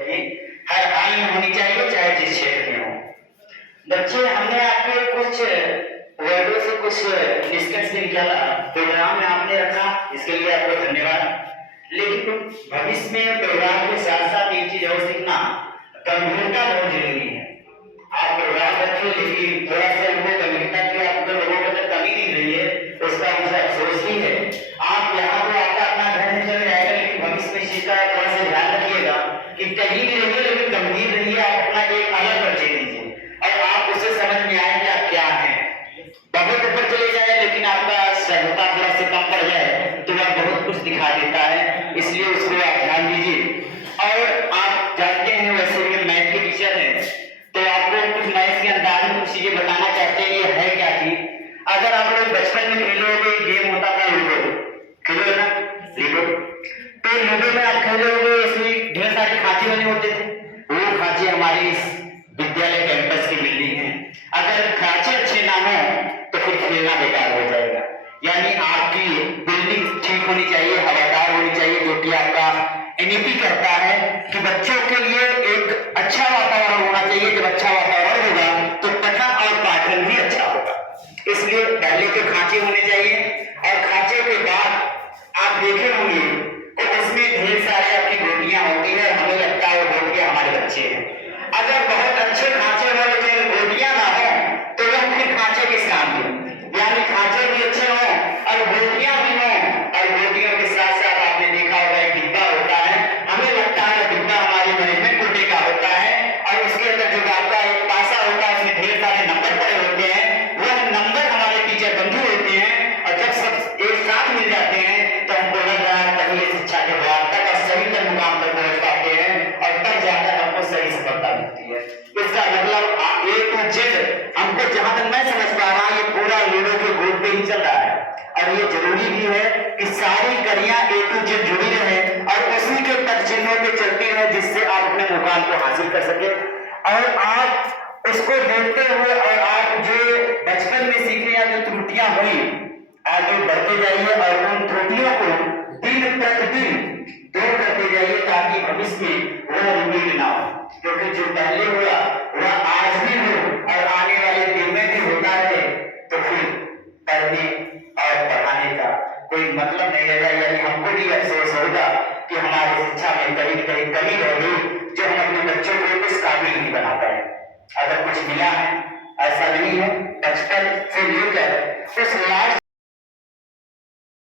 हर हाल में होनी चाहिए, चाहे जिस क्षेत्र में हो। बच्चे, हमने आपके कुछ वर्डों से कुछ निष्कर्ष निकाला, प्रोग्राम में आपने रखा, इसके लिए आपको धन्यवाद। लेकिन भविष्य में प्रोग्राम के साथ साथ एक चीज और सीखना, गंभीरता बहुत जरूरी है। आप प्रोग्राम रखिए, लेकिन थोड़ा सा उनको गंभीरता की आपको लोगों को अगर कमी दिख रही है, उसका मुझे अफसोस ही है। आप यहाँ तो आपका अपना घर में चल जाएगा, लेकिन भविष्य में इस चीज का थोड़ा सा ध्यान रखिएगा कि कहीं भी रहिए लेकिन गंभीर रहिए। आप अपना एक अलग परिचय दीजिए और आप उसे समझ में आए कि आप क्या हैं। बहुत ऊपर चले जाए लेकिन आपका सभ्यता थोड़ा सा कम पड़ जाए तो वह बहुत कुछ दिखा देता है, इसलिए उसको आप ध्यान दीजिए। और आप जानते हैं वैसे भी मैथ के टीचर हैं, तो आपको कुछ मैथ के अंदाज में कुछ चीजें बताना चाहते हैं। ये है क्या चीज? अगर आप लोग बचपन में खेलोगे, गेम होता था लूडो, खेलो ना लूडो, तो लूडो में आप खेलोगे, इसमें ढेर सारे खांचे बने होते थे। वो खांचे हमारे इस विद्यालय कैंपस की बिल्डिंग है। अगर खांचे अच्छे ना हो तो फिर खेलना बेकार हो जाएगा। यानी आपकी बिल्डिंग ठीक होनी चाहिए, हवादार होनी चाहिए, जो कि आपका एनईपी करता है कि बच्चों के लिए एक अच्छा वातावरण होना चाहिए। जब अच्छा वातावरण होगा तो पठन और पाठन भी अच्छा होगा। इसलिए पहले तो खांचे होने चाहिए, और खांचे के बाद आप देखे होंगे तो उसमें ढेर सारे आपकी गोटियां होती है। हमें लगता है वो गोटियां हमारे बच्चे हैं। अगर बहुत अच्छे खांचे हो लेकिन गोटियां ना हो तो वह फिर खांचे किस काम के? यानी खांचे भी अच्छे हो और गोटियां भी हो, और गोटियों के साथ साथ आपने देखा होगा एक डिब्बा होता है। हमें लगता है डिब्बा हमारी मैनेजमेंट कोटे का होता है, और उसके अंदर जो आपका एक पासा होता है उसमें ढेर सारे नंबर पड़े होते हैं। वह नंबर हमारे टीचर बंधु होते हैं, और जब सब एक साथ मिल जाते हैं तो हमको लग रहा है तभी शिक्षा के बाद तक और सही तक मुकाम तक पहुंच पाते हैं, और तब जाकर हमको सही सफलता मिलती है। इसका मतलब ए टू जेड हमको, जहां तक मैं समझ पा रहा हूं, ये पूरा लूडो के बोर्ड पे ही चल रहा है। और ये जरूरी भी है कि सारी कड़ियां ए टू जेड जुड़ी रहे और उसी के तक चिन्हों पे चलती रहे, जिससे आप अपने मुकाम को हासिल कर सके। और आप उसको देखते हुए और आप जो बचपन में सीखे या जो त्रुटियां हुई, आगे बढ़ते जाइए और उन त्रुटियों को दिन प्रतिदिन दूर करते जाइए, ताकि भविष्य में वह रिपीट ना हो। क्योंकि जो पहले हुआ वह आज भी हो और आने वाले दिन में भी होता रहे, तो फिर पढ़ने और पढ़ाने का कोई मतलब नहीं रहेगा। यानी हमको भी अफसोस होगा कि हमारी शिक्षा में कहीं न कहीं कमी रह गई, जो हम अपने बच्चों को इस काबिल नहीं बना पाए। अगर कुछ मिला है, ऐसा नहीं है, बचपन से लेकर उस लास्ट